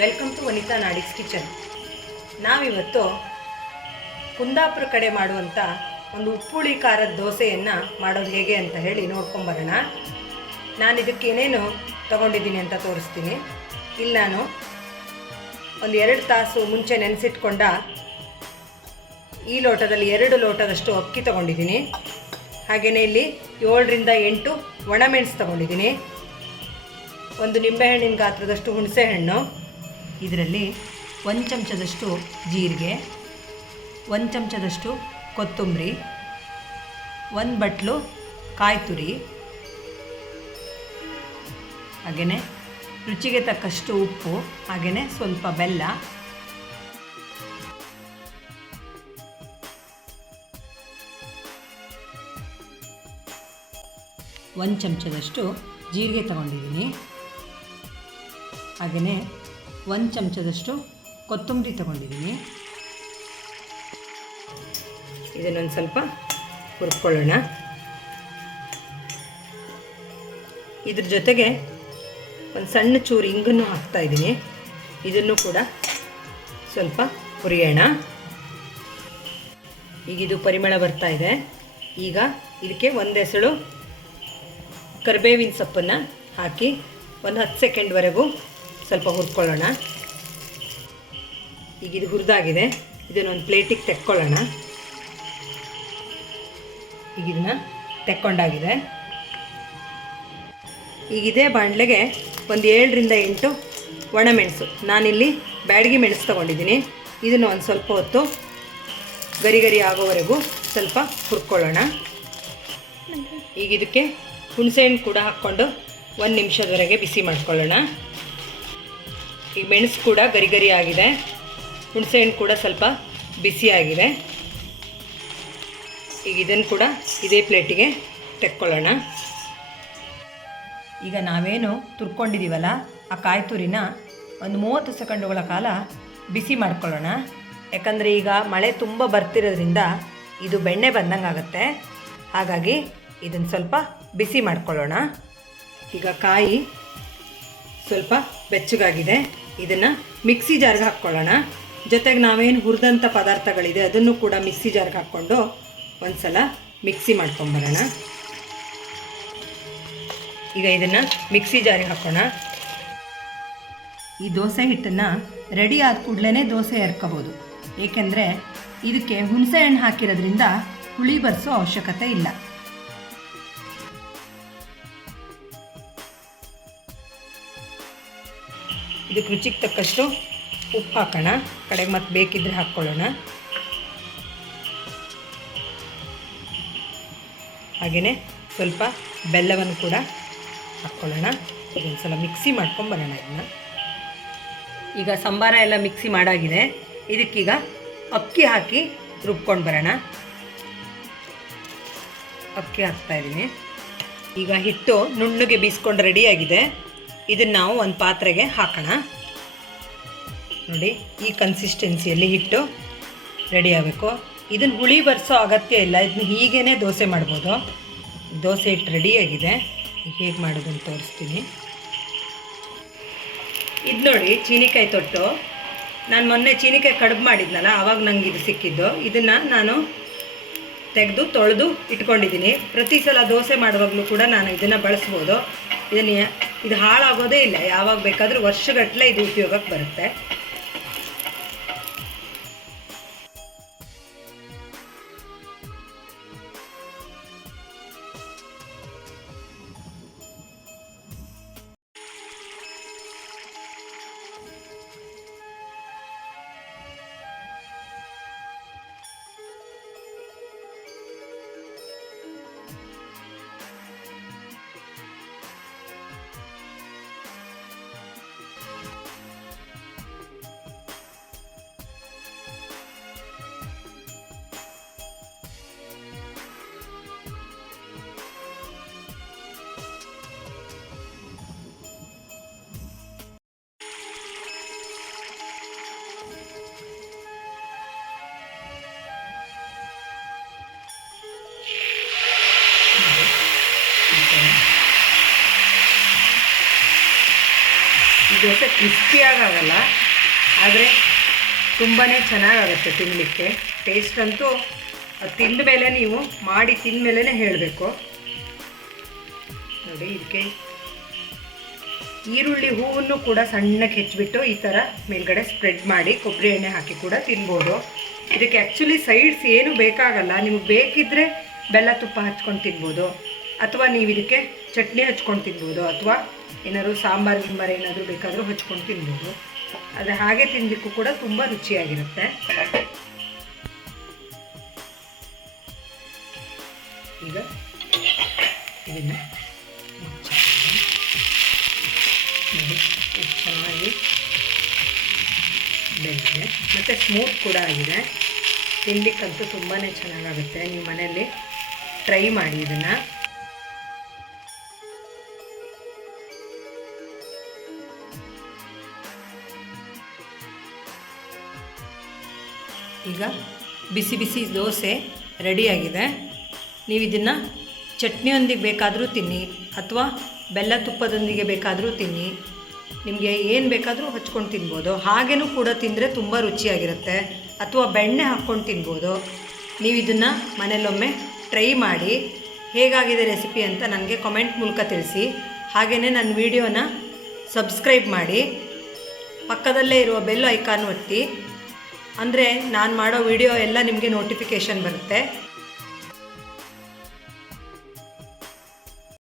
Welcome to Vanitha Nadig's kitchen. ನಾವಿವತ್ತು ಕುಂದಾಪುರ ಕಡೆ ಮಾಡುವಂಥ ಒಂದು ಉಪ್ಪುಳಿ ಖಾರದ ದೋಸೆಯನ್ನು ಮಾಡೋದು ಹೇಗೆ ಅಂತ ಹೇಳಿ ನೋಡ್ಕೊಂಬರೋಣ. ನಾನು ಇದಕ್ಕೆ ಏನೇನು ತೊಗೊಂಡಿದ್ದೀನಿ ಅಂತ ತೋರಿಸ್ತೀನಿ. ಇಲ್ಲಿ ನಾನು ಒಂದು 2 ತಾಸು ಮುಂಚೆ ನೆನೆಸಿಟ್ಕೊಂಡ ಈ ಲೋಟದಲ್ಲಿ 2 ಲೋಟದಷ್ಟು ಅಕ್ಕಿ ತೊಗೊಂಡಿದ್ದೀನಿ. ಹಾಗೆಯೇ ಇಲ್ಲಿ 7 ರಿಂದ 8 ಒಣಮೆಣಸು ತೊಗೊಂಡಿದ್ದೀನಿ. ಒಂದು ನಿಂಬೆಹಣ್ಣಿನ ಗಾತ್ರದಷ್ಟು ಹುಣಸೆಹಣ್ಣು, ಇದರಲ್ಲಿ 1 ಚಮಚದಷ್ಟು ಜೀರಿಗೆ, 1 ಚಮಚದಷ್ಟು ಕೊತ್ತಂಬರಿ, 1 ಬಟ್ಲು ಕಾಯಿ ತುರಿ, ಹಾಗೆಯೇ ರುಚಿಗೆ ತಕ್ಕಷ್ಟು ಉಪ್ಪು, ಹಾಗೆಯೇ ಸ್ವಲ್ಪ ಬೆಲ್ಲ, ಒಂದು ಚಮಚದಷ್ಟು ಜೀರಿಗೆ ತಗೊಂಡಿದ್ದೀನಿ. ಹಾಗೆಯೇ 1 ಚಮಚದಷ್ಟು ಕೊತ್ತಂಬರಿ ತಗೊಂಡಿದ್ದೀನಿ. ಇದನ್ನೊಂದು ಸ್ವಲ್ಪ ಹುರ್ಕೊಳ್ಳೋಣ. ಇದ್ರ ಜೊತೆಗೆ ಒಂದು ಸಣ್ಣ ಚೂರು ಇಂಗನ್ನು ಹಾಕ್ತಾಯಿದ್ದೀನಿ. ಇದನ್ನು ಕೂಡ ಸ್ವಲ್ಪ ಹುರಿಯೋಣ. ಈಗ ಇದು ಪರಿಮಳ ಬರ್ತಾ ಇದೆ. ಈಗ ಇದಕ್ಕೆ 1 ಎಸಳು ಕರಿಬೇವಿನ ಸೊಪ್ಪನ್ನು ಹಾಕಿ ಒಂದು 10 ಸೆಕೆಂಡ್ವರೆಗೂ ಸ್ವಲ್ಪ ಹುರ್ಕೊಳ್ಳೋಣ. ಈಗ ಇದು ಹುರಿದಾಗಿದೆ. ಇದನ್ನೊಂದು ಪ್ಲೇಟಿಗೆ ತೆಕ್ಕೊಳ್ಳೋಣ. ಈಗ ಇದನ್ನು ತೆಕ್ಕೊಂಡಾಗಿದೆ. ಈಗ ಇದೇ ಬಾಣಲೆಗೆ ಒಂದು 7 ರಿಂದ 8 ಒಣಮೆಣಸು, ನಾನಿಲ್ಲಿ ಬ್ಯಾಡಗಿ ಮೆಣಸು ತೊಗೊಂಡಿದ್ದೀನಿ. ಇದನ್ನು ಒಂದು ಸ್ವಲ್ಪ ಹೊತ್ತು ಗರಿ ಗರಿ ಆಗೋವರೆಗೂ ಸ್ವಲ್ಪ ಹುರ್ಕೊಳ್ಳೋಣ. ಈಗ ಇದಕ್ಕೆ ಹುಣಸೆಹಣ್ಣು ಕೂಡ ಹಾಕ್ಕೊಂಡು 1 ನಿಮಿಷದವರೆಗೆ ಬಿಸಿ ಮಾಡ್ಕೊಳ್ಳೋಣ. ಈಗ ಮೆಣಸು ಕೂಡ ಗರಿ ಗರಿ ಆಗಿದೆ, ಹುಣಸೆಹಣ್ಣು ಕೂಡ ಸ್ವಲ್ಪ ಬಿಸಿಯಾಗಿದೆ. ಈಗ ಇದನ್ನು ಕೂಡ ಇದೇ ಪ್ಲೇಟಿಗೆ ತೆಕ್ಕೊಳ್ಳೋಣ. ಈಗ ನಾವೇನು ತುರ್ಕೊಂಡಿದ್ದೀವಲ್ಲ ಆ ಕಾಯಿ ತುರಿನ ಒಂದು 30 ಸೆಕೆಂಡುಗಳ ಕಾಲ ಬಿಸಿ ಮಾಡ್ಕೊಳ್ಳೋಣ. ಯಾಕಂದರೆ ಈಗ ಮಳೆ ತುಂಬ ಬರ್ತಿರೋದ್ರಿಂದ ಇದು ಬೆಣ್ಣೆ ಬಂದಂಗೆ ಆಗುತ್ತೆ. ಹಾಗಾಗಿ ಇದನ್ನು ಸ್ವಲ್ಪ ಬಿಸಿ ಮಾಡ್ಕೊಳ್ಳೋಣ. ಈಗ ಕಾಯಿ ಸ್ವಲ್ಪ ಬೆಚ್ಚಗಾಗಿದೆ. ಇದನ್ನು ಮಿಕ್ಸಿ ಜಾರ್ಗೆ ಹಾಕ್ಕೊಳ್ಳೋಣ. ಜೊತೆಗೆ ನಾವೇನು ಹುರಿದಂಥ ಪದಾರ್ಥಗಳಿದೆ ಅದನ್ನು ಕೂಡ ಮಿಕ್ಸಿ ಜಾರ್ಗೆ ಹಾಕ್ಕೊಂಡು ಒಂದು ಸಲ ಮಿಕ್ಸಿ ಮಾಡ್ಕೊಂಬರೋಣ. ಈಗ ಇದನ್ನು ಮಿಕ್ಸಿ ಜಾರಿಗೆ ಹಾಕೋಣ. ಈ ದೋಸೆ ಹಿಟ್ಟನ್ನು ರೆಡಿ ಆದ ಕೂಡಲೇ ದೋಸೆ ಎರ್ಕೋಬೋದು. ಏಕೆಂದರೆ ಇದಕ್ಕೆ ಹುಣಸೆ ಹಣ್ಣು ಹಾಕಿರೋದ್ರಿಂದ ಹುಳಿ ಬರಿಸೋ ಅವಶ್ಯಕತೆ ಇಲ್ಲ. ಇದಕ್ಕೆ ರುಚಿಗೆ ತಕ್ಕಷ್ಟು ಉಪ್ಪು ಹಾಕೋಣ. ಕಡೆಗೆ ಮತ್ತೆ ಬೇಕಿದ್ದರೆ ಹಾಕ್ಕೊಳ್ಳೋಣ. ಹಾಗೆಯೇ ಸ್ವಲ್ಪ ಬೆಲ್ಲವನ್ನು ಕೂಡ ಹಾಕ್ಕೊಳ್ಳೋಣ. ಇದೊಂದು ಸಲ ಮಿಕ್ಸಿ ಮಾಡ್ಕೊಂಬರೋಣ. ಇದನ್ನು ಈಗ ಸಂಬಾರ ಎಲ್ಲ ಮಿಕ್ಸಿ ಮಾಡಾಗಿದೆ. ಇದಕ್ಕೀಗ ಅಕ್ಕಿ ಹಾಕಿ ರುಬ್ಕೊಂಡು ಬರೋಣ. ಅಕ್ಕಿ ಹಾಕ್ತಾಯಿದ್ದೀನಿ. ಈಗ ಹಿಟ್ಟು ನುಣ್ಣಗೆ ಬೀಸ್ಕೊಂಡು ರೆಡಿಯಾಗಿದೆ. ಇದನ್ನು ನಾವು ಒಂದು ಪಾತ್ರೆಗೆ ಹಾಕೋಣ. ನೋಡಿ, ಈ ಕನ್ಸಿಸ್ಟೆನ್ಸಿಯಲ್ಲಿ ಹಿಟ್ಟು ರೆಡಿ ಆಗಬೇಕು. ಇದನ್ನು ಹುಳಿ ಬರಿಸೋ ಅಗತ್ಯ ಇಲ್ಲ. ಇದನ್ನ ಹೀಗೇ ದೋಸೆ ಮಾಡ್ಬೋದು. ದೋಸೆ ಹಿಟ್ಟು ರೆಡಿಯಾಗಿದೆ. ಹೇಗೆ ಮಾಡೋದನ್ನು ತೋರಿಸ್ತೀನಿ. ಇದು ನೋಡಿ, ಚೀನಿಕಾಯಿ ತೊಟ್ಟು. ನಾನು ಮೊನ್ನೆ ಚೀನಿಕಾಯಿ ಕಡುಬು ಮಾಡಿದ್ನಲ್ಲ, ಆವಾಗ ನಂಗೆ ಇದು ಸಿಕ್ಕಿದ್ದು. ಇದನ್ನು ನಾನು ತೆಗೆದು ತೊಳೆದು ಇಟ್ಕೊಂಡಿದ್ದೀನಿ. ಪ್ರತಿ ಸಲ ದೋಸೆ ಮಾಡುವಾಗಲೂ ಕೂಡ ನಾನು ಇದನ್ನು ಬಳಸ್ಬೋದು. ಇದು ಹಾಳಾಗೋದೇ ಇಲ್ಲ. ಯಾವಾಗ ಬೇಕಾದರೂ ವರ್ಷಗಟ್ಟಲೆ ಇದು ಉಪಯೋಗಕ್ಕೆ ಬರುತ್ತೆ. ಈ ದೋಸೆ ಕ್ರಿಸ್ಪಿಯಾಗಲ್ಲ, ಆದರೆ ತುಂಬಾ ಚೆನ್ನಾಗಾಗುತ್ತೆ ತಿನ್ನಲಿಕ್ಕೆ. ಟೇಸ್ಟ್ ಅಂತೂ ತಿಂದ ಮೇಲೆ ನೀವು ಮಾಡಿ ತಿಂದ ಮೇಲೇ ಹೇಳಬೇಕು. ನೋಡಿ, ಇದಕ್ಕೆ ಈರುಳ್ಳಿ ಹೂವನ್ನು ಕೂಡ ಸಣ್ಣಕ್ಕೆ ಹೆಚ್ಚಿಬಿಟ್ಟು ಈ ಥರ ಮೇಲ್ಗಡೆ ಸ್ಪ್ರೆಡ್ ಮಾಡಿ ಕೊಬ್ಬರಿ ಎಣ್ಣೆ ಹಾಕಿ ಕೂಡ ತಿನ್ಬೋದು. ಇದಕ್ಕೆ ಆ್ಯಕ್ಚುಲಿ ಸೈಡ್ಸ್ ಏನೂ ಬೇಕಾಗಲ್ಲ. ನಿಮಗೆ ಬೇಕಿದ್ದರೆ ಬೆಲ್ಲ ತುಪ್ಪ ಹಚ್ಕೊಂಡು ತಿನ್ಬೋದು, ಅಥವಾ ನೀವು ಇದಕ್ಕೆ ಚಟ್ನಿ ಹಚ್ಕೊಂಡು ತಿನ್ಬೋದು, ಅಥವಾ ಏನಾದರೂ ಸಾಂಬಾರು ಗಿಂಬಾರು ಏನಾದರೂ ಬೇಕಾದರೂ ಹಚ್ಕೊಂಡು ತಿನ್ಬೋದು. ಆದರೆ ಹಾಗೆ ತಿನ್ನಲಿಕ್ಕೂ ಕೂಡ ತುಂಬ ರುಚಿಯಾಗಿರುತ್ತೆ. ಈಗ ಇದನ್ನು ಚೆನ್ನಾಗಿ ಬೆಂದಿದೆ ಮತ್ತು ಸ್ಮೂತ್ ಕೂಡ ಆಗಿದೆ. ತಿನ್ನಲಿಕ್ಕಂತೂ ತುಂಬಾ ಚೆನ್ನಾಗಾಗುತ್ತೆ. ನೀವು ಮನೆಯಲ್ಲಿ ಟ್ರೈ ಮಾಡಿ ಇದನ್ನು. ಈಗ ಬಿಸಿ ಬಿಸಿ ದೋಸೆ ರೆಡಿಯಾಗಿದೆ. ನೀವು ಇದನ್ನು ಚಟ್ನಿಯೊಂದಿಗೆ ಬೇಕಾದರೂ ತಿನ್ನಿ, ಅಥವಾ ಬೆಲ್ಲ ತುಪ್ಪದೊಂದಿಗೆ ಬೇಕಾದರೂ ತಿನ್ನಿ. ನಿಮಗೆ ಏನು ಬೇಕಾದರೂ ಹಚ್ಕೊಂಡು ತಿನ್ಬೋದು. ಹಾಗೇನೂ ಕೂಡ ತಿಂದರೆ ತುಂಬ ರುಚಿಯಾಗಿರುತ್ತೆ, ಅಥವಾ ಬೆಣ್ಣೆ ಹಾಕ್ಕೊಂಡು ತಿನ್ಬೋದು. ನೀವು ಇದನ್ನು ಮನೇಲೊಮ್ಮೆ ಟ್ರೈ ಮಾಡಿ ಹೇಗಾಗಿದೆ ರೆಸಿಪಿ ಅಂತ ನನಗೆ ಕಾಮೆಂಟ್ ಮೂಲಕ ತಿಳಿಸಿ. ಹಾಗೆಯೇ ನನ್ನ ವಿಡಿಯೋನ ಸಬ್ಸ್ಕ್ರೈಬ್ ಮಾಡಿ, ಪಕ್ಕದಲ್ಲೇ ಇರುವ ಬೆಲ್ ಐಕಾನ್ ಒತ್ತಿ. ಅಂದರೆ ನಾನು ಮಾಡೋ ವಿಡಿಯೋ ಎಲ್ಲ ನಿಮಗೆ ನೋಟಿಫಿಕೇಷನ್ ಬರುತ್ತೆ.